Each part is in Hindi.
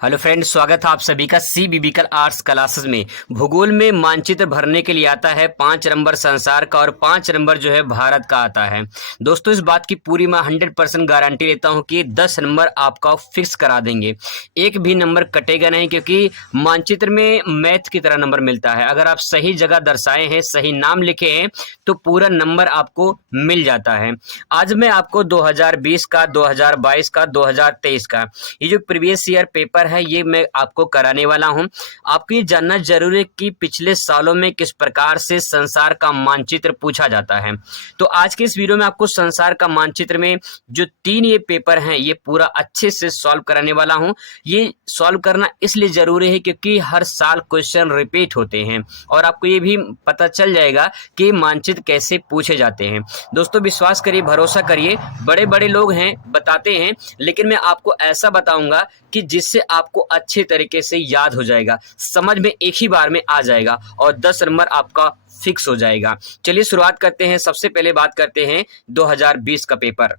हेलो फ्रेंड्स, स्वागत है आप सभी का सी बिबिकल आर्ट्स क्लासेस में। भूगोल में मानचित्र भरने के लिए आता है 5 नंबर संसार का और 5 नंबर जो है भारत का आता है। दोस्तों, इस बात की पूरी मैं 100% गारंटी लेता हूं कि 10 नंबर आपका फिक्स करा देंगे। एक भी नंबर कटेगा नहीं, क्योंकि मानचित्र में मैथ की तरह नंबर मिलता है। अगर आप सही जगह दर्शाए हैं, सही नाम लिखे हैं, तो पूरा नंबर आपको मिल जाता है। आज मैं आपको 2020 का, 2022 का, 2023 का ये जो प्रीवियस ईयर पेपर है ये मैं आपको कराने वाला हूं। आपको ये जानना जरूरी है कि पिछले सालों में किस प्रकार से संसार का मानचित्र पूछा जाता है। तो आज के इस वीडियो में आपको संसार का मानचित्र में जो 3 ये पेपर हैं ये पूरा अच्छे से सॉल्व कराने वाला हूं। ये सॉल्व करना इसलिए जरूरी है क्योंकि हर साल क्वेश्चन रिपीट होते हैं और आपको ये भी पता चल जाएगा कि मानचित्र कैसे पूछे जाते हैं। दोस्तों, विश्वास करिए, भरोसा करिए, बड़े बड़े लोग हैं बताते हैं, लेकिन मैं आपको ऐसा बताऊंगा कि जिससे आपको अच्छे तरीके से याद हो जाएगा, समझ में एक ही बार में आ जाएगा और 10 नंबर आपका फिक्स हो जाएगा। चलिए शुरुआत करते हैं। सबसे पहले बात करते हैं 2020 का पेपर।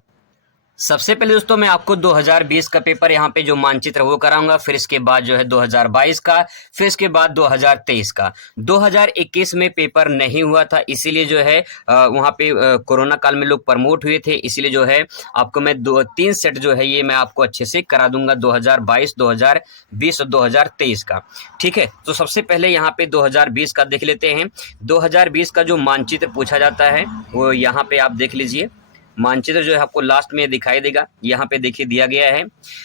सबसे पहले दोस्तों मैं आपको 2020 का पेपर यहाँ पे जो मानचित्र वो कराऊंगा, फिर इसके बाद जो है 2022 का, फिर इसके बाद 2023 का। 2021 में पेपर नहीं हुआ था, इसीलिए जो है वहाँ पे कोरोना काल में लोग प्रमोट हुए थे, इसीलिए जो है आपको मैं 2-3 सेट जो है ये मैं आपको अच्छे से करा दूंगा, 2022, 2020 और 2023 का। ठीक है, तो सबसे पहले यहाँ पे 2020 का देख लेते हैं। 2020 का जो मानचित्र पूछा जाता है वो यहाँ पे आप देख लीजिए। मानचित्र जो है आपको लास्ट में दिखाई देगा, यहाँ पे देखिए दिया गया है।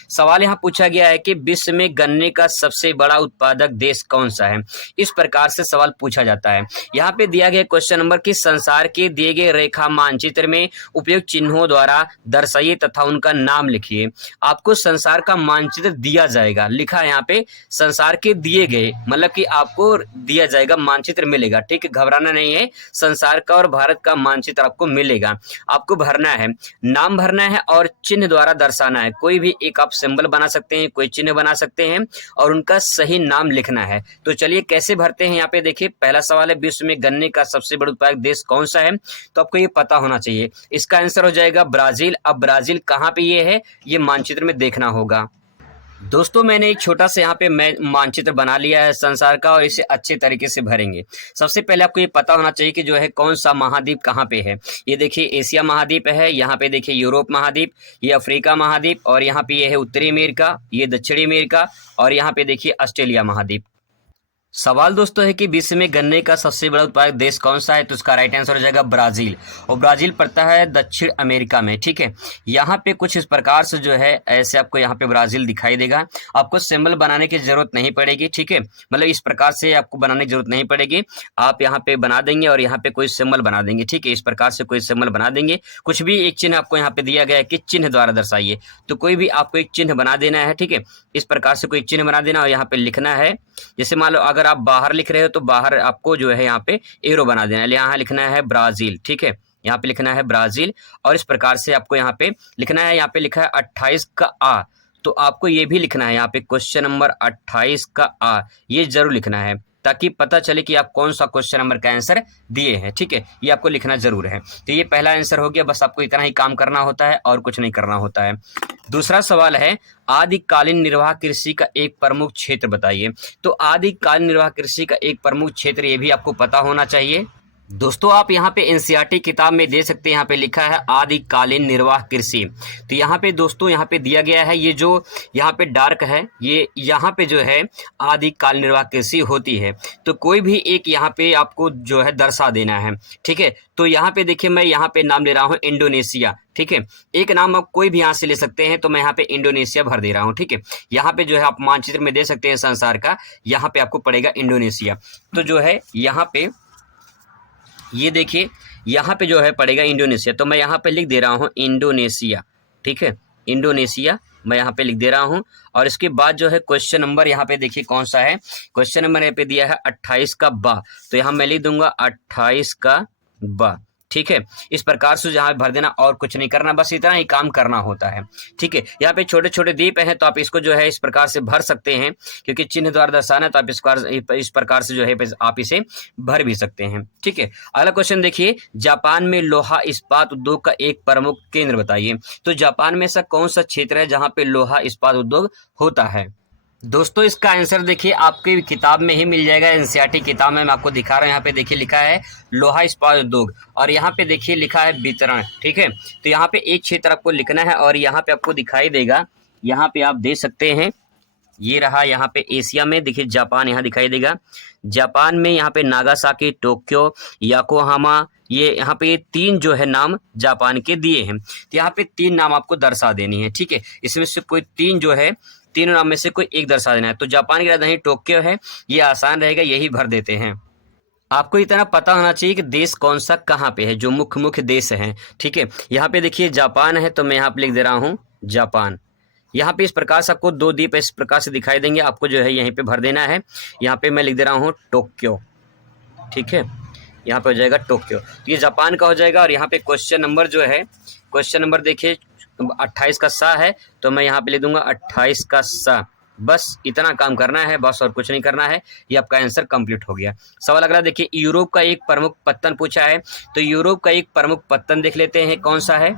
सवाल यहाँ पूछा गया है कि विश्व में गन्ने का सबसे बड़ा उत्पादक देश कौन सा है। इस प्रकार से सवाल पूछा जाता है। यहाँ पे दिया गया क्वेश्चन नंबर कि संसार के दिए गए रेखा मानचित्र में उपयुक्त चिन्हों द्वारा दर्शाइए तथा उनका नाम लिखिए। आपको संसार का मानचित्र दिया जाएगा, लिखा है यहाँ पे संसार के दिए गए, मतलब कि आपको दिया जाएगा, मानचित्र मिलेगा। ठीक है, घबराना नहीं है, संसार का और भारत का मानचित्र आपको मिलेगा। आपको भरना है, नाम भरना है और चिन्ह द्वारा दर्शाना है। कोई भी एक आप सिंबल बना सकते हैं, कोई चिन्ह बना सकते हैं और उनका सही नाम लिखना है। तो चलिए कैसे भरते हैं। यहाँ पे देखिए पहला सवाल है, विश्व में गन्ने का सबसे बड़ा उत्पादक देश कौन सा है। तो आपको ये पता होना चाहिए, इसका आंसर हो जाएगा ब्राजील। अब ब्राजील कहाँ पे ये है, ये मानचित्र में देखना होगा। दोस्तों, मैंने एक छोटा सा यहाँ पे मैं मानचित्र बना लिया है संसार का और इसे अच्छे तरीके से भरेंगे। सबसे पहले आपको ये पता होना चाहिए कि जो है कौन सा महाद्वीप कहाँ पे है। ये देखिए एशिया महाद्वीप है, यहाँ पे देखिए यूरोप महाद्वीप, ये अफ्रीका महाद्वीप और यहाँ पे ये है उत्तरी अमेरिका, ये दक्षिणी अमेरिका और यहाँ पे देखिए ऑस्ट्रेलिया महाद्वीप। सवाल दोस्तों है कि विश्व में गन्ने का सबसे बड़ा उत्पादक देश कौन सा है। तो इसका राइट आंसर हो जाएगा ब्राजील, और ब्राजील पड़ता है दक्षिण अमेरिका में। ठीक है, यहाँ पे कुछ इस प्रकार से जो है ऐसे आपको यहाँ पे ब्राजील दिखाई देगा। आपको सिंबल बनाने की जरूरत नहीं पड़ेगी। ठीक है, मतलब इस प्रकार से आपको बनाने की जरूरत नहीं पड़ेगी, आप यहाँ पे बना देंगे और यहाँ पे कोई सिंबल बना देंगे। ठीक है, इस प्रकार से कोई सिंबल बना देंगे। कुछ भी एक चिन्ह आपको यहाँ पे दिया गया है कि चिन्ह द्वारा दर्शाइए, तो कोई भी आपको एक चिन्ह बना देना है। ठीक है, इस प्रकार से कोई चिन्ह बना देना और यहाँ पे लिखना है। जैसे मान लो अगर आप बाहर लिख रहे हो तो बाहर आपको जो है यहाँ पे एरो बना देना है, यहाँ लिखना है ब्राजील। ठीक है, यहाँ पे लिखना है ब्राजील और इस प्रकार से आपको यहाँ पे लिखना है। यहाँ पे लिखा है 28 का आ, तो आपको ये भी लिखना है, यहाँ पे क्वेश्चन नंबर 28 का आ, ये जरूर लिखना है ताकि पता चले कि आप कौन सा क्वेश्चन नंबर का आंसर दिए हैं। ठीक है, ये आपको लिखना जरूर है। तो ये पहला आंसर हो गया, बस आपको इतना ही काम करना होता है और कुछ नहीं करना होता है। दूसरा सवाल है, आदिकालीन निर्वाह कृषि का एक प्रमुख क्षेत्र बताइए। तो आदिकालीन निर्वाह कृषि का एक प्रमुख क्षेत्र ये भी आपको पता होना चाहिए। दोस्तों, आप यहाँ पे एनसीईआरटी किताब में दे सकते हैं, यहाँ पे लिखा है आदिकालीन निर्वाह कृषि। तो यहाँ पे दोस्तों यहाँ पे दिया गया है, ये जो यहाँ पे डार्क है ये यहाँ पे जो है आदिकालीन निर्वाह कृषि होती है। तो कोई भी एक यहाँ पे आपको जो है दर्शा देना है। ठीक है, तो यहाँ पे देखिए मैं यहाँ पे नाम ले रहा हूँ इंडोनेशिया। ठीक है, एक नाम आप कोई भी यहाँ से ले सकते हैं, तो मैं यहाँ पे इंडोनेशिया भर दे रहा हूँ। ठीक है, यहाँ पे जो है आप मानचित्र में दे सकते हैं संसार का, यहाँ पे आपको पड़ेगा इंडोनेशिया। तो जो है यहाँ पे ये देखिए यहाँ पे जो है पड़ेगा इंडोनेशिया, तो मैं यहाँ पे लिख दे रहा हूँ इंडोनेशिया। ठीक है, इंडोनेशिया मैं यहाँ पे लिख दे रहा हूँ। और इसके बाद जो है क्वेश्चन नंबर यहाँ पे देखिए कौन सा है। क्वेश्चन नंबर यहाँ पे दिया है 28 का बा, तो यहाँ मैं लिख दूंगा 28 का बा। ठीक है, इस प्रकार से जहाँ भर देना और कुछ नहीं करना, बस इतना ही काम करना होता है। ठीक है, यहाँ पे छोटे छोटे द्वीप हैं तो आप इसको जो है इस प्रकार से भर सकते हैं, क्योंकि चिन्ह द्वारा दर्शाना है तो आप इस प्रकार से जो है आप इसे भर भी सकते हैं। ठीक है, अगला क्वेश्चन देखिए, जापान में लोहा इस्पात उद्योग का एक प्रमुख केंद्र बताइए। तो जापान में ऐसा कौन सा क्षेत्र है जहाँ पे लोहा इस्पात उद्योग होता है। दोस्तों इसका आंसर देखिए आपकी किताब में ही मिल जाएगा, एनसीईआरटी किताब में मैं आपको दिखा रहा हूँ। यहाँ पे देखिए लिखा है लोहा इस्पात उद्योग, और यहाँ पे देखिए लिखा है वितरण। ठीक है, तो यहाँ पे एक क्षेत्र आपको लिखना है और यहाँ पे आपको दिखाई देगा, यहाँ पे आप दे सकते हैं, ये रहा यहाँ पे एशिया में देखिए जापान यहाँ दिखाई देगा। जापान में यहाँ पे नागासाकी, टोक्यो, याकोहामा, ये यहाँ पे ये 3 जो है नाम जापान के दिए हैं। तो यहाँ पे 3 नाम आपको दर्शा देनी है। ठीक है, इसमें से कोई 3 जो है, तीनों नाम में से कोई एक दर्शा देना है। तो जापान की राजधानी टोक्यो है, ये आसान रहेगा, यही भर देते हैं। आपको इतना पता होना चाहिए कि देश कौन सा कहाँ पे है, जो मुख्य मुख्य देश हैं। ठीक है, यहाँ पे देखिए जापान है, तो मैं यहाँ पे लिख दे रहा हूँ जापान। यहाँ पे इस प्रकार से आपको 2 द्वीप इस प्रकार से दिखाई देंगे, आपको जो है यहीं पे भर देना है। यहाँ पे मैं लिख दे रहा हूँ टोक्यो। ठीक है, यहाँ पे हो जाएगा टोक्यो, तो ये जापान का हो जाएगा। और यहाँ पे क्वेश्चन नंबर जो है, क्वेश्चन नंबर देखिए 28 का सा है, तो मैं यहाँ पे लिख दूंगा 28 का सा। बस इतना काम करना है, बस और कुछ नहीं करना है, ये आपका आंसर कंप्लीट हो गया। सवाल अगला देखिए, यूरोप का एक प्रमुख पत्तन पूछा है, तो यूरोप का एक प्रमुख पत्तन देख लेते हैं कौन सा है।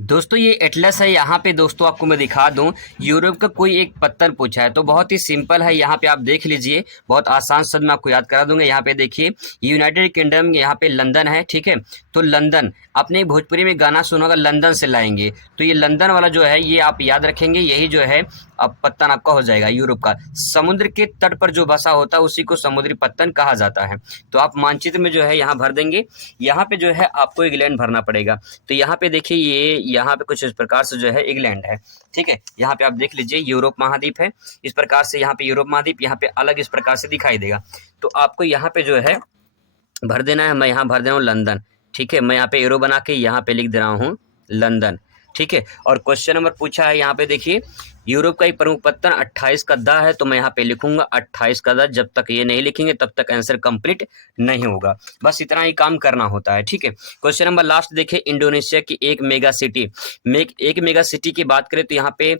दोस्तों ये एटलस है। यहाँ पे दोस्तों आपको मैं दिखा दूं, यूरोप का कोई एक पत्तन पूछा है, तो बहुत ही सिंपल है। यहाँ पे आप देख लीजिए, बहुत आसान शब्द मैं आपको याद करा दूंगा। यहाँ पे देखिए यूनाइटेड किंगडम, यहाँ पे लंदन है। ठीक है, तो लंदन, आपने भोजपुरी में गाना सुना होगा लंदन से लाएंगे, तो ये लंदन वाला जो है ये आप याद रखेंगे, यही जो है अब पत्तन आपका हो जाएगा यूरोप का। समुद्र के तट पर जो बसा होता है उसी को समुद्री पत्तन कहा जाता है। तो आप मानचित्र में जो है यहाँ भर देंगे। यहाँ पे जो है आपको इंग्लैंड भरना पड़ेगा, तो यहाँ पे देखिए ये यहाँ पे कुछ इस प्रकार से जो है इंग्लैंड है। ठीक है, यहाँ पे आप देख लीजिए यूरोप महाद्वीप है, इस प्रकार से यहाँ पे यूरोप महाद्वीप, यहाँ पे अलग इस प्रकार से दिखाई देगा। तो आपको यहाँ पे जो है भर देना है, मैं यहाँ भर दे रहा हूँ लंदन। ठीक है, मैं यहाँ पे एरो बना के यहाँ पे लिख दे रहा हूँ लंदन। ठीक है, और क्वेश्चन नंबर पूछा है यहाँ पे देखिए, यूरोप का एक प्रमुख पत्तन 28 का द है, तो मैं यहाँ पे लिखूंगा 28 का द। जब तक ये नहीं लिखेंगे तब तक आंसर कंप्लीट नहीं होगा। बस इतना ही काम करना होता है। ठीक है, क्वेश्चन नंबर लास्ट देखिए, इंडोनेशिया की एक मेगा सिटी, एक मेगा सिटी की बात करें तो यहाँ पे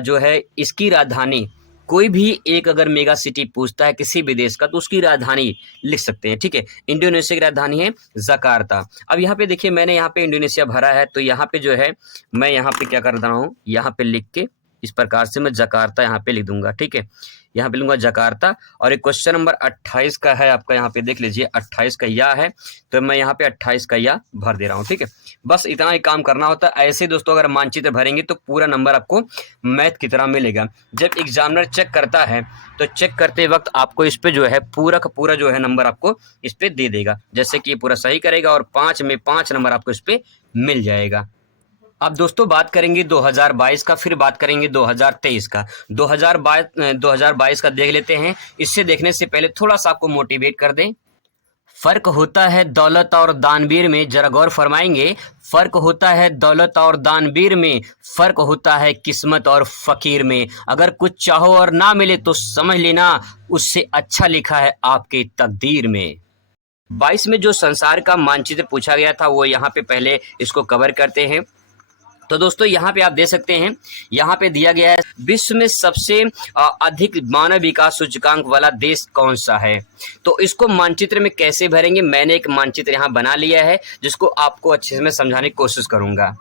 जो है इसकी राजधानी, कोई भी एक अगर मेगा सिटी पूछता है किसी भी देश का, तो उसकी राजधानी लिख सकते हैं। ठीक है, इंडोनेशिया की राजधानी है जकार्ता। अब यहाँ पे देखिए मैंने यहाँ पे इंडोनेशिया भरा है, तो यहाँ पे जो है मैं यहाँ पे क्या कर रहा हूँ, यहाँ पे लिख के इस प्रकार से मैं जकार्ता यहाँ पे लिख दूंगा। ठीक है, यहाँ पे लूंगा जकार्ता। और एक क्वेश्चन नंबर 28 का है आपका, यहाँ पे देख लीजिए 28 का या है, तो मैं यहाँ पे 28 का या भर दे रहा हूँ। ठीक है, बस इतना ही काम करना होता है। ऐसे दोस्तों अगर मानचित्र भरेंगे तो पूरा नंबर आपको मैथ की तरह मिलेगा। जब एग्जामिनर चेक करता है तो चेक करते वक्त आपको इस पे जो है पूरा का पूरा जो है नंबर आपको इस पे दे देगा, जैसे कि ये पूरा सही करेगा और 5 में 5 नंबर आपको इस पे मिल जाएगा। अब दोस्तों बात करेंगे 2022 का, फिर बात करेंगे 2023 का। 2022 का देख लेते हैं। इससे देखने से पहले थोड़ा सा आपको मोटिवेट कर दें। फर्क होता है दौलत और दानवीर में, जरा गौर फरमाएंगे। फर्क होता है दौलत और दानवीर में, फर्क होता है किस्मत और फकीर में। अगर कुछ चाहो और ना मिले तो समझ लेना उससे अच्छा लिखा है आपके तकदीर में। 22 में जो संसार का मानचित्र पूछा गया था वो यहाँ पे पहले इसको कवर करते हैं। तो दोस्तों यहाँ पे आप देख सकते हैं, यहाँ पे दिया गया है विश्व में सबसे अधिक मानव विकास सूचकांक वाला देश कौन सा है। तो इसको मानचित्र में कैसे भरेंगे, मैंने एक मानचित्र यहाँ बना लिया है जिसको आपको अच्छे से मैं समझाने की कोशिश करूंगा।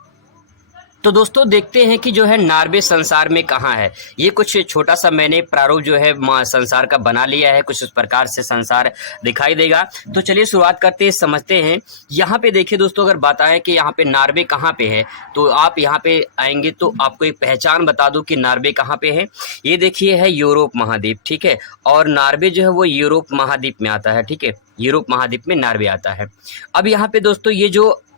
तो दोस्तों देखते हैं कि जो है नॉर्वे संसार में कहाँ है। ये कुछ छोटा सा मैंने प्रारूप जो है संसार का बना लिया है, कुछ इस प्रकार से संसार दिखाई देगा। तो चलिए शुरुआत करते हैं, समझते हैं। यहाँ पे देखिए दोस्तों, अगर बात आए कि यहाँ पे नॉर्वे कहाँ पे है, तो आप यहाँ पे आएंगे तो आपको एक पहचान बता दूं कि नॉर्वे कहाँ पे है। ये देखिए है यूरोप महाद्वीप। ठीक है, और नॉर्वे जो है वो यूरोप महाद्वीप में आता है। ठीक है, यूरोप महाद्वीप में नॉर्वे आता है। अब यहाँ पे दोस्तों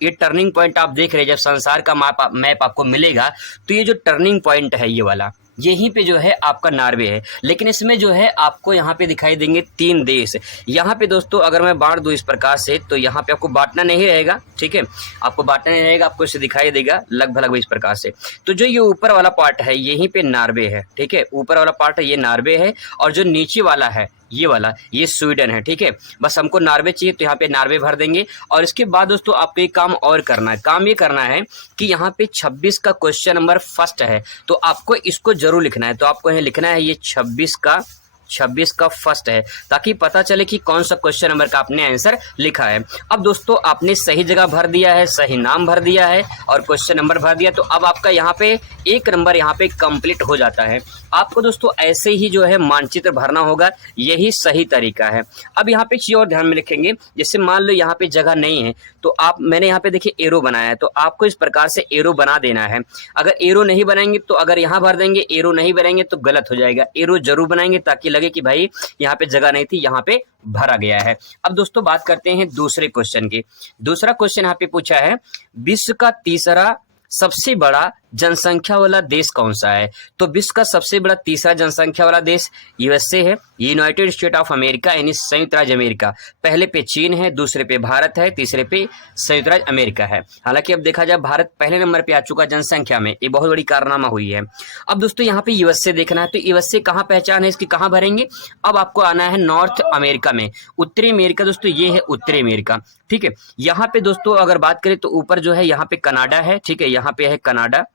ये टर्निंग पॉइंट आप देख रहे हैं, जब संसार का मैप आपको मिलेगा तो ये जो टर्निंग पॉइंट है ये वाला, यहीं पे जो है आपका नॉर्वे है। लेकिन इसमें जो है आपको यहाँ पे दिखाई देंगे 3 देश। यहाँ पे दोस्तों अगर मैं बांट दूं इस प्रकार से, तो यहाँ पे आपको बांटना नहीं रहेगा। ठीक है, आपको बांटना नहीं रहेगा, आपको इसे दिखाई देगा लगभग इस प्रकार से। तो जो ये ऊपर वाला पार्ट है यहीं पे नॉर्वे है। ठीक है, ऊपर वाला पार्ट है ये नॉर्वे है, और जो नीचे वाला है ये वाला, ये स्वीडन है। ठीक है, बस हमको नॉर्वे चाहिए तो यहाँ पे नॉर्वे भर देंगे। और इसके बाद दोस्तों आपको एक काम और करना है। काम ये करना है कि यहाँ पे 26 का क्वेश्चन नंबर फर्स्ट है, तो आपको इसको जरूर लिखना है। तो आपको यहाँ लिखना है ये 26 का 26 का फर्स्ट है, ताकि पता चले कि कौन सा क्वेश्चन नंबर का आपने आंसर लिखा है। अब दोस्तों आपने सही जगह भर दिया है, सही नाम भर दिया है और क्वेश्चन नंबर भर दिया, तो अब आपका यहाँ पे 1 नंबर यहाँ पे कंप्लीट हो जाता है। आपको दोस्तों ऐसे ही जो है मानचित्र भरना होगा, यही सही तरीका है। अब यहाँ पे चीज और ध्यान में रखेंगे, जैसे मान लो यहाँ पे जगह नहीं है तो मैंने यहाँ पे देखिए एरो बनाया है, तो आपको इस प्रकार से एरो बना देना है। अगर एरो नहीं बनाएंगे तो अगर यहाँ भर देंगे, एरो नहीं बनाएंगे तो गलत हो जाएगा। एरो जरूर बनाएंगे ताकि लगे कि भाई यहाँ पे जगह नहीं थी, यहाँ पे भरा गया है। अब दोस्तों बात करते हैं दूसरे क्वेश्चन की। दूसरा क्वेश्चन यहाँ पे पूछा है, विश्व का तीसरा सबसे बड़ा जनसंख्या वाला देश कौन सा है? तो विश्व का सबसे बड़ा तीसरा जनसंख्या वाला देश यूएसए है, यूनाइटेड स्टेट ऑफ अमेरिका यानी संयुक्त राज्य अमेरिका। पहले पे चीन है, दूसरे पे भारत है, तीसरे पे संयुक्त राज्य अमेरिका है। हालांकि अब देखा जाए भारत पहले नंबर पे आ चुका जनसंख्या में, ये बहुत बड़ी कारनामा हुई है। अब दोस्तों यहाँ पे यूएसए देखना है, तो यूएसए कहाँ पहचान है इसकी, कहाँ भरेंगे? अब आपको आना है नॉर्थ अमेरिका में। उत्तरी अमेरिका दोस्तों ये है उत्तरी अमेरिका, ठीक है। यहाँ पे दोस्तों अगर बात करें तो ऊपर जो है यहाँ पे कनाडा है, ठीक है, यहाँ पे है कनाडा,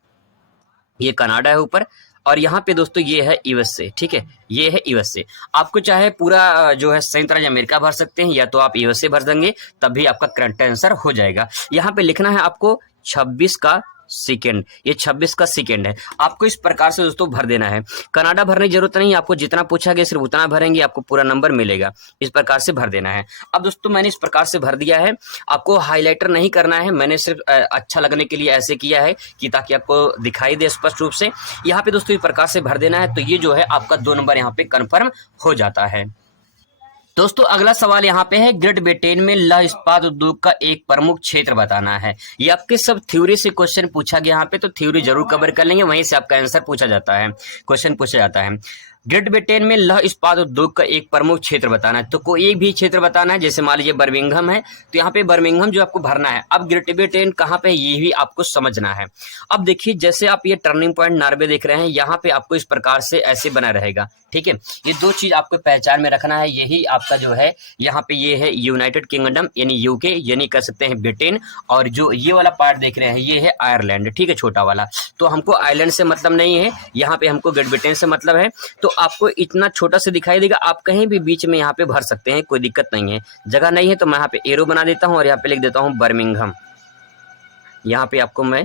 ये कनाडा है ऊपर, और यहाँ पे दोस्तों ये है यूएसए, ठीक है, ये है यूएसए। आपको चाहे पूरा जो है संयुक्त राज्य अमेरिका भर सकते हैं या तो आप यूएसए भर देंगे, तब भी आपका करेक्ट आंसर हो जाएगा। यहाँ पे लिखना है आपको 26 का सेकेंड, ये 26 का सेकेंड है। आपको इस प्रकार से दोस्तों भर देना है। कनाडा भरने की जरूरत नहीं, आपको जितना पूछा गया सिर्फ उतना भरेंगे, आपको पूरा नंबर मिलेगा। इस प्रकार से भर देना है। अब दोस्तों मैंने इस प्रकार से भर दिया है, आपको हाईलाइटर नहीं करना है, मैंने सिर्फ अच्छा लगने के लिए ऐसे किया है कि ताकि आपको दिखाई दे स्पष्ट रूप से। यहाँ पे दोस्तों इस प्रकार से भर देना है, तो ये जो है आपका 2 नंबर यहाँ पे कन्फर्म हो जाता है। दोस्तों अगला सवाल यहाँ पे है, ग्रेट ब्रिटेन में लौह इस्पात उद्योग का एक प्रमुख क्षेत्र बताना है। ये आपके सब थ्योरी से क्वेश्चन पूछा गया यहाँ पे, तो थ्योरी जरूर कवर कर लेंगे, वहीं से आपका आंसर पूछा जाता है, क्वेश्चन पूछा जाता है। ग्रेट ब्रिटेन में लौह इस्पात उद्योग का एक प्रमुख क्षेत्र बताना है, तो कोई एक भी क्षेत्र बताना है। जैसे मान लीजिए बर्मिंघम है, तो यहाँ पे बर्मिंघम जो आपको भरना है। अब ग्रेट ब्रिटेन कहाँ पे, ये भी आपको समझना है। अब देखिए जैसे आप ये टर्निंग पॉइंट नॉर्वे देख रहे हैं, यहाँ पे आपको इस प्रकार से ऐसे बना रहेगा, ठीक है। ये 2 चीज आपको पहचान में रखना है। यही आपका जो है यहाँ पे ये है यूनाइटेड किंगडम यानी यूके, यानी कह सकते हैं ब्रिटेन, और जो ये वाला पार्ट देख रहे हैं ये है आयरलैंड, ठीक है, छोटा वाला। तो हमको आयरलैंड से मतलब नहीं है, यहाँ पे हमको ग्रेट ब्रिटेन से मतलब है। तो आपको इतना छोटा से दिखाई देगा, आप कहीं भी बीच में यहाँ पे भर सकते हैं, कोई दिक्कत नहीं है। जगह नहीं है तो मैं यहाँ पे एरो बना देता हूँ और यहाँ पे लिख देता हूँ बर्मिंघम। यहाँ पे आपको मैं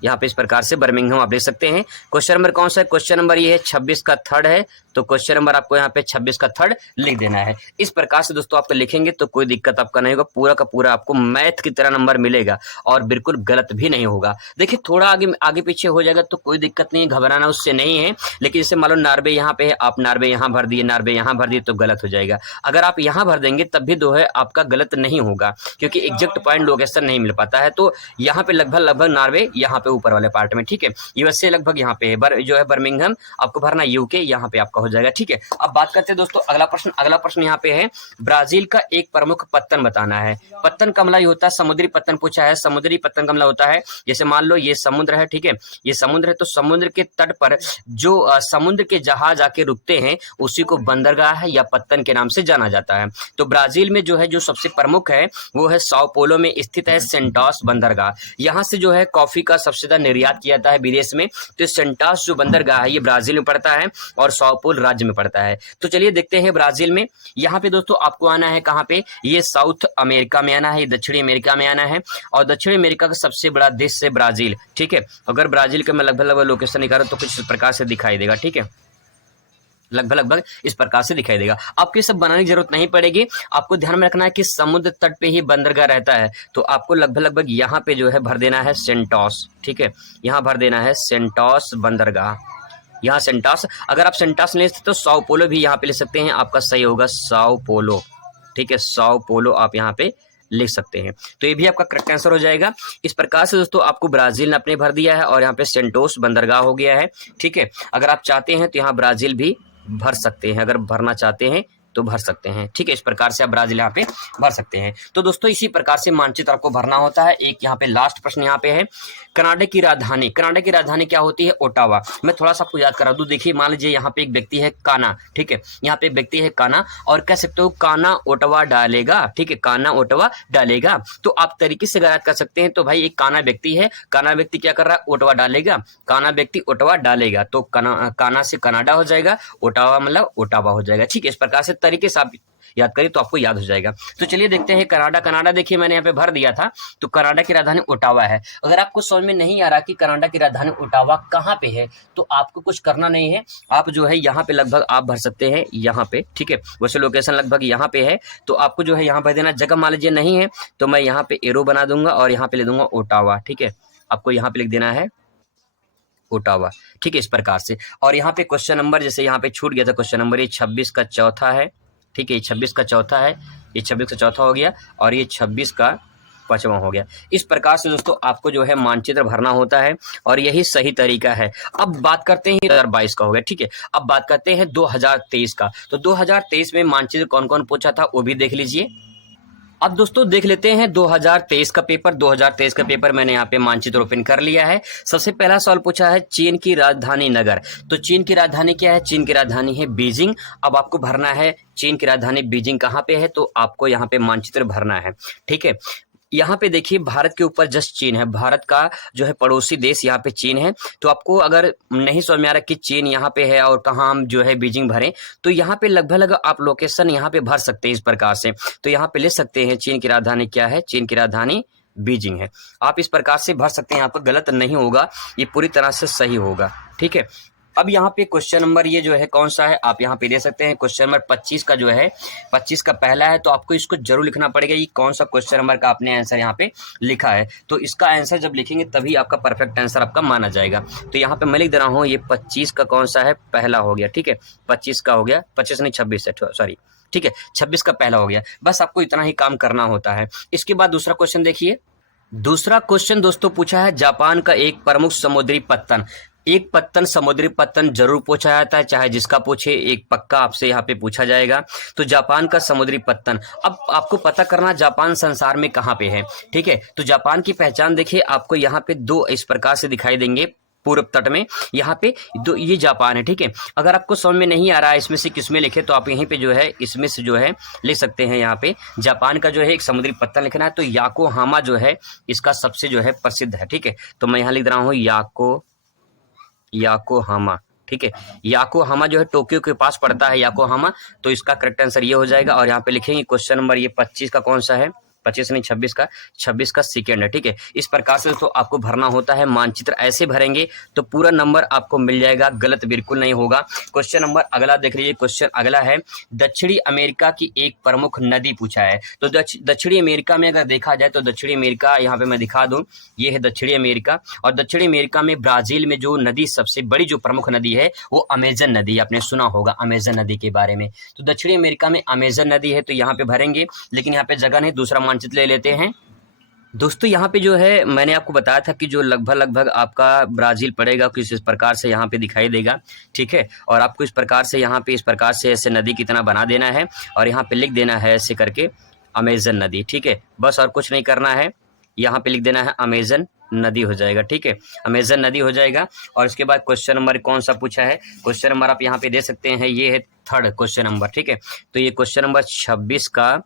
यहाँ पे इस प्रकार से बर्मिंघम आप देख सकते हैं। क्वेश्चन नंबर कौन सा है? क्वेश्चन नंबर ये है 26 का थर्ड है, तो क्वेश्चन नंबर आपको यहाँ पे 26 का थर्ड लिख देना है। इस प्रकार से दोस्तों आपको लिखेंगे तो कोई दिक्कत आपका नहीं होगा, पूरा का पूरा आपको मैथ की तरह नंबर मिलेगा और बिल्कुल गलत भी नहीं होगा। देखिए थोड़ा आगे पीछे हो जाएगा तो कोई दिक्कत नहीं है, घबराना उससे नहीं है। लेकिन जैसे मान लो नॉर्वे यहाँ पे है, आप नॉर्वे यहाँ भर दिए, नॉर्वे यहाँ भर दिए तो गलत हो जाएगा। अगर आप यहाँ भर देंगे तब भी जो है आपका गलत नहीं होगा, क्योंकि एग्जैक्ट पॉइंट लोकेशन नहीं मिल पाता है। तो यहाँ पे लगभग नॉर्वे यहाँ पे ऊपर वाले पार्ट में, ठीक है। यूएसए लगभग यहाँ पे है, जो है बर्मिंघम आपको भरना, यूके यहाँ पे आपका हो जाएगा, ठीक है। अब बात करते हैं दोस्तों अगला प्रश्न यहाँ पे है, ब्राजील का एक प्रमुख पत्तन बताना है। पत्तन का मतलब होता है समुद्री पत्तन पूछा है। समुद्री पत्तन का मतलब होता है, जैसे मान लो ये समुद्र है, ठीक है, ये समुद्र है, तो समुद्र के तट पर जो समुद्र के जहाज आके रुकते हैं उसी को बंदरगाह है या पत्तन के नाम से जाना जाता है। तो ब्राजील में जो है जो सबसे प्रमुख है वो है साओ पोलो में स्थित है सेंटोस बंदरगाह। यहाँ से जो है कॉफी का सबसे ज्यादा निर्यात किया जाता है विदेश में। तो सेंटोस जो बंदरगाह है ये ब्राजील में पड़ता है और साओ पोलो राज्य में पड़ता है। तो चलिए देखते हैं ब्राजील में। यहाँ पे दोस्तों आपको आना है कहाँ पे, ये साउथ अमेरिका में आना है, दक्षिणी अमेरिका में आना है। और दक्षिणी अमेरिका का सबसे बड़ा देश है ब्राजील, ठीक है। अगर ब्राजील का मैं लगभग लोकेशन निकालूं तो कुछ इस प्रकार से दिखाई देगा, ठीक है, लगभग इस प्रकार से दिखाई देगा। आपको ये सब बनाने की जरूरत नहीं पड़ेगी। आपको ध्यान में रखना है कि समुद्र तट पे ही बंदरगाह रहता है, तो आपको लगभग यहाँ पे जो है भर देना है सेंटोस, ठीक है, यहाँ भर देना है सेंटोस बंदरगाह, यहाँ सेंटोस। अगर आप सेंटोस ले सकते तो साओ पोलो भी यहाँ पे ले सकते हैं, आपका सही होगा साओ पोलो, ठीक है, साओ पोलो आप यहाँ पे लिख सकते हैं, तो ये भी आपका करेक्ट आंसर हो जाएगा। इस प्रकार से दोस्तों आपको ब्राजील ने अपने भर दिया है और यहाँ पे सेंटोस बंदरगाह हो गया है, ठीक है। अगर आप चाहते हैं तो यहाँ ब्राजील भी भर सकते हैं, अगर भरना चाहते हैं तो भर सकते हैं। ठीक है, इस प्रकार से आप ब्राजील यहाँ पे भर सकते हैं। तो दोस्तों इसी प्रकार से मानचित्र आपको भरना होता है। एक यहाँ पे लास्ट प्रश्न यहाँ पे है, कनाडा की राजधानी, कनाडा की राजधानी क्या होती है? ओटावा। मैं थोड़ा सा आपको याद करा दूं, देखिए मान लीजिए यहाँ पे एक व्यक्ति है काना, ठीक है, यहाँ पे एक व्यक्ति है काना, और कह सकते हो काना ओटावा डालेगा, ठीक है, काना ओटावा डालेगा। तो आप तरीके से याद कर सकते हैं, तो भाई एक काना व्यक्ति है, काना व्यक्ति क्या कर रहा है? ओटावा डालेगा, काना व्यक्ति ओटावा डालेगा, तो काना से कनाडा हो जाएगा, ओटावा मतलब ओटावा हो जाएगा। ठीक है, इस प्रकार से तरीके से आप याद करिए तो आपको याद हो जाएगा। तो चलिए देखते हैं कनाडा। कनाडा देखिए मैंने यहाँ पे भर दिया था, तो कनाडा की राजधानी ओटावा है। अगर आपको समझ में नहीं आ रहा कि कनाडा की राजधानी ओटावा कहाँ पे है, तो आपको कुछ करना नहीं है, आप जो है यहाँ पे लगभग आप भर सकते हैं यहाँ पे। ठीक है, वैसे लोकेशन लगभग यहाँ पे है, तो आपको जो है यहाँ भर देना। जगह मान लीजिए नहीं है तो मैं यहाँ पे एरो बना दूंगा और यहाँ पे ले दूंगा ओटावा। ठीक है, आपको यहाँ पे लिख देना है ओटावा। ठीक है, इस प्रकार से। और यहाँ पे क्वेश्चन नंबर, जैसे यहाँ पे छूट गया था क्वेश्चन नंबर, ये 26 का चौथा है। ठीक है, ये 26 का चौथा है, ये 26 का चौथा हो गया, और ये 26 का पांचवा हो गया। इस प्रकार से दोस्तों आपको जो है मानचित्र भरना होता है, और यही सही तरीका है। अब बात करते हैं 2022 का हो गया। ठीक है, अब बात करते हैं 2023 का। तो 2023 में मानचित्र कौन कौन पूछा था वो भी देख लीजिए। अब दोस्तों देख लेते हैं 2023 का पेपर। 2023 का पेपर मैंने यहाँ पे मानचित्र ओपन कर लिया है। सबसे पहला सवाल पूछा है चीन की राजधानी नगर। तो चीन की राजधानी क्या है? चीन की राजधानी है बीजिंग। अब आपको भरना है चीन की राजधानी बीजिंग कहाँ पे है, तो आपको यहाँ पे मानचित्र भरना है। ठीक है, यहाँ पे देखिए भारत के ऊपर जस्ट चीन है, भारत का जो है पड़ोसी देश यहाँ पे चीन है। तो आपको अगर नहीं समझ में आ रहा कि चीन यहाँ पे है और कहाँ हम जो है बीजिंग भरें, तो यहाँ पे लगभग आप लोकेशन यहाँ पे भर सकते हैं इस प्रकार से। तो यहाँ पे ले सकते हैं चीन की राजधानी क्या है, चीन की राजधानी बीजिंग है। आप इस प्रकार से भर सकते हैं, यहाँ पर गलत नहीं होगा, ये पूरी तरह से सही होगा। ठीक है, अब यहाँ पे क्वेश्चन नंबर ये जो है कौन सा है आप यहाँ पे दे सकते हैं। क्वेश्चन नंबर 25 का जो है, 25 का पहला है, तो आपको इसको जरूर लिखना पड़ेगा ये कौन सा क्वेश्चन नंबर का आपने आंसर यहाँ पे लिखा है। तो इसका आंसर जब लिखेंगे तभी आपका परफेक्ट आंसर आपका माना जाएगा। तो यहाँ पे मैं लिख दे रहा हूँ, ये 25 का कौन सा है, पहला हो गया। ठीक है, 25 का हो गया, 25 नहीं 26 है, सॉरी। ठीक है, 26 का पहला हो गया। बस आपको इतना ही काम करना होता है। इसके बाद दूसरा क्वेश्चन देखिए। दूसरा क्वेश्चन दोस्तों पूछा है जापान का एक प्रमुख समुद्री पत्तन। एक पत्तन, समुद्री पत्तन जरूर पूछा जाता है, चाहे जिसका पूछे, एक पक्का आपसे यहाँ पे पूछा जाएगा। तो जापान का समुद्री पत्तन। अब आपको पता करना जापान संसार में कहाँ पे है। ठीक है, तो जापान की पहचान देखिए, आपको यहाँ पे दो इस प्रकार से दिखाई देंगे पूर्व तट में, यहाँ पे दो, ये जापान है। ठीक है, अगर आपको समझ में नहीं आ रहा है इसमें से किसमें लिखे, तो आप यहीं पे जो है इसमें से जो है लिख सकते हैं। यहाँ पे जापान का जो है एक समुद्री पत्तन लिखना है, तो याकोहामा जो है इसका सबसे जो है प्रसिद्ध है। ठीक है, तो मैं यहाँ लिख रहा हूँ याकोहामा। ठीक है, याकोहामा जो है टोक्यो के पास पड़ता है याकोहामा, तो इसका करेक्ट आंसर ये हो जाएगा। और यहाँ पे लिखेंगे क्वेश्चन नंबर ये 25 का कौन सा है, 25 नहीं 26 का सेकेंड है। ठीक है, इस प्रकार से तो आपको भरना होता है मानचित्र। ऐसे भरेंगे तो पूरा नंबर आपको मिल जाएगा, गलत बिल्कुल नहीं होगा। क्वेश्चन नंबर अगला देख लीजिए। क्वेश्चन अगला है दक्षिणी अमेरिका की एक प्रमुख नदी पूछा है। तो दक्षिणी अमेरिका में अगर देखा जाए तो दक्षिणी अमेरिका यहाँ पे मैं दिखा दूं, ये है दक्षिणी अमेरिका। और दक्षिणी अमेरिका में ब्राजील में जो नदी सबसे बड़ी जो प्रमुख नदी है वो अमेजन नदी, आपने सुना होगा अमेजन नदी के बारे में। तो दक्षिणी अमेरिका में अमेजन नदी है, तो यहाँ पे भरेंगे, लेकिन यहाँ पे जगह नहीं, दूसरा मानचित्र ले लेते हैं। दोस्तों यहाँ पे जो है मैंने आपको बताया था कि जो लगभग आपका ब्राजील पड़ेगा, कुछ इस प्रकार से यहाँ पे दिखाई देगा। ठीक है, और आपको इस प्रकार से यहाँ पे इस प्रकार से ऐसे नदी की तरह बना देना है, और यहाँ पे लिख देना है ऐसे करके अमेजन नदी। ठीक है, बस और कुछ नहीं करना है, यहाँ पे लिख देना है अमेजन नदी हो जाएगा। ठीक है, अमेजन नदी हो जाएगा। और इसके बाद क्वेश्चन नंबर कौन सा पूछा है, क्वेश्चन नंबर आप यहाँ पे दे सकते हैं, ये है थर्ड क्वेश्चन नंबर। ठीक है, तो ये क्वेश्चन नंबर 26 का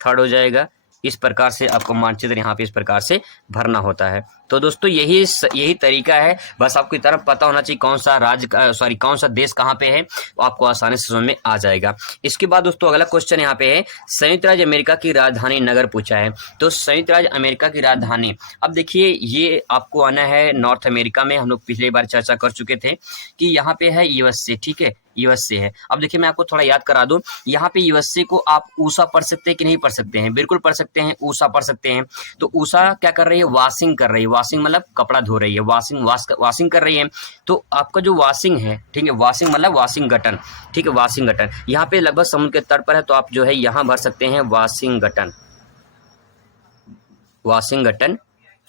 थर्ड हो जाएगा। इस प्रकार से आपको मानचित्र यहाँ पे इस प्रकार से भरना होता है। तो दोस्तों यही तरीका है, बस आपको इतना पता होना चाहिए कौन सा राज्य कौन सा देश कहाँ पे है, तो आपको आसानी से समझ में आ जाएगा। इसके बाद दोस्तों अगला क्वेश्चन यहाँ पे है संयुक्त राज्य अमेरिका की राजधानी नगर पूछा है। तो संयुक्त राज्य अमेरिका की राजधानी, अब देखिए ये आपको आना है नॉर्थ अमेरिका में। हम लोग पिछली बार चर्चा कर चुके थे कि यहाँ पे है यूएसए। ठीक है, यूएसए है। अब देखिए मैं आपको थोड़ा याद करा दूं, यहाँ पे यूएसए को आप ऊषा पढ़ सकते हैं कि नहीं पढ़ सकते हैं, बिल्कुल पढ़ सकते हैं, ऊषा पढ़ सकते हैं। तो ऊषा क्या कर रही है, वॉशिंग कर रही है, वॉशिंग मतलब कपड़ा धो रही है, वॉशिंग कर रही है। तो आपका जो वॉशिंग है, ठीक है, वॉशिंग मतलब वॉशिंग गटन। ठीक है, वॉशिंग गटन यहाँ पे लगभग समुद्र के तट पर है, तो आप जो है यहाँ भर सकते हैं वॉशिंग गटन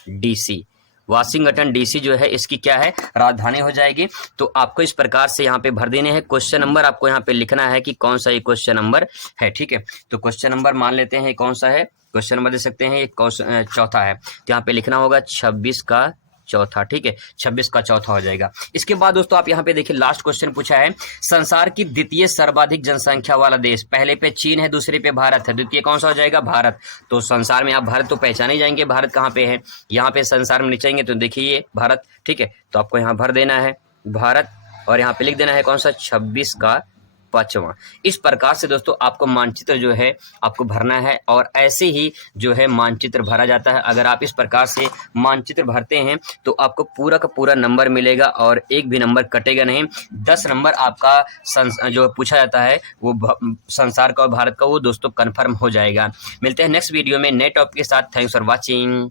डीसी। वाशिंगटन डीसी जो है इसकी क्या है, राजधानी हो जाएगी। तो आपको इस प्रकार से यहाँ पे भर देने हैं। क्वेश्चन नंबर आपको यहाँ पे लिखना है कि कौन सा ये क्वेश्चन नंबर है, ठीक है। तो क्वेश्चन नंबर मान लेते हैं कौन सा है, क्वेश्चन नंबर दे सकते हैं, ये चौथा है। तो यहाँ पे लिखना होगा 26 का चौथा, ठीक है, 26 का चौथा हो जाएगा। इसके बाद दोस्तों आप यहाँ पे देखिए लास्ट क्वेश्चन पूछा है, संसार की द्वितीय सर्वाधिक जनसंख्या वाला देश, पहले पे चीन है, दूसरे पे भारत है, द्वितीय कौन सा हो जाएगा, भारत। तो संसार में आप भारत तो पहचाने जाएंगे, भारत कहाँ पे है, यहाँ पे संसार में नीचेंगे तो देखिए ये भारत, ठीक है। तो आपको यहाँ भर देना है भारत और यहाँ पे लिख देना है कौन सा, 26 का 5वां। इस प्रकार से दोस्तों आपको मानचित्र जो है आपको भरना है और ऐसे ही जो है मानचित्र भरा जाता है। अगर आप इस प्रकार से मानचित्र भरते हैं तो आपको पूरा का पूरा नंबर मिलेगा और एक भी नंबर कटेगा नहीं। 10 नंबर आपका जो पूछा जाता है वो संसार का और भारत का, वो दोस्तों कन्फर्म हो जाएगा। मिलते हैं नेक्स्ट वीडियो में नए टॉपिक के साथ। Thanks for watching.